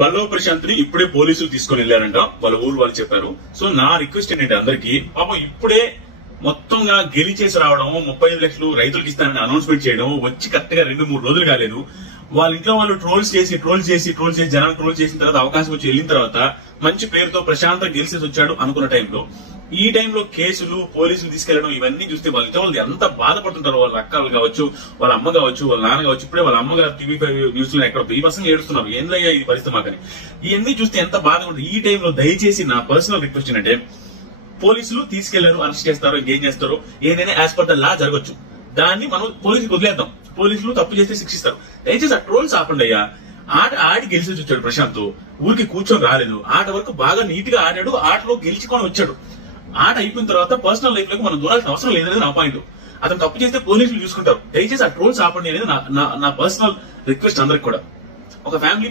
పల్లవ ప్రశాంత్ ని ఇప్పుడే పోలీసులు తీసుకుని వెళ్లారంట. వాళ్ళ ఊరు వాళ్ళు చెప్పారు. సో నా రిక్వెస్ట్ ఏంటంటే అందరికి, పాపం ఇప్పుడే మొత్తంగా గెలిచేసి రావడం, 35 లక్షలు రైతులకు ఇస్తానని అనౌన్స్మెంట్ చేయడం వచ్చి కరెక్ట్ గా 2-3 రోజులు కాలేదు. వాళ్ళ ఇంట్లో వాళ్ళు ట్రోల్స్ చేసి జనాలు ట్రోల్ చేసిన తర్వాత అవకాశం వచ్చి వెళ్ళిన తర్వాత మంచి పేరుతో ప్రశాంతంగా గెలిచేసి వచ్చాడు అనుకున్న టైంలో ఈ టైంలో కేసులు పోలీసులు తీసుకెళ్లడం ఇవన్నీ చూస్తే వాళ్ళ ఇంట్లో వాళ్ళు ఎంత బాధపడుతుంటారు. వాళ్ళ అక్కలు కావచ్చు, వాళ్ళ అమ్మ కావచ్చు, వాళ్ళ నాన్న కావచ్చు. ఇప్పుడే వాళ్ళ అమ్మగారు TV5 న్యూస్ లో ఎక్కడ బీభత్సంగా ఏడుస్తున్నారు, ఏందయ్యా ఈ పరిస్థితి మాకని. ఇవన్నీ చూస్తే ఎంత బాధగా ఉంటుంది. ఈ టైంలో దయచేసి నా పర్సనల్ రిక్వెస్ట్ ఏంటంటే, పోలీసులు తీసుకెళ్లారు, అరెస్ట్ చేస్తారో ఇంకేం చేస్తారో ఏదైనా యాజ్ పర్ ద లా జరగచ్చు. దాన్ని మనం పోలీసులకు వదిలేద్దాం. పోలీసులు తప్పు చేస్తే శిక్షిస్తారు. దయచేసి ఆ ట్రోల్స్ ఆపండి అయ్యా. ఆడి గెలిచి వచ్చాడు ప్రశాంత్, ఊరికి కూర్చొని రాలేదు. ఆట వరకు బాగా నీట్ గా ఆడాడు, ఆటలో గెలుచుకొని వచ్చాడు. ఆట అయిపోయిన తర్వాత పర్సనల్ లైఫ్ లోకి మనం దూరాల్సిన అవసరం లేదనేది నా పాయింట్. అతను తప్పు చేస్తే పోలీసులు చూసుకుంటారు. దయచేసి ఆ ట్రోల్స్ ఆపండి అనేది నా పర్సనల్ రిక్వెస్ట్ అందరికి కూడా. ఒక ఫ్యామిలీ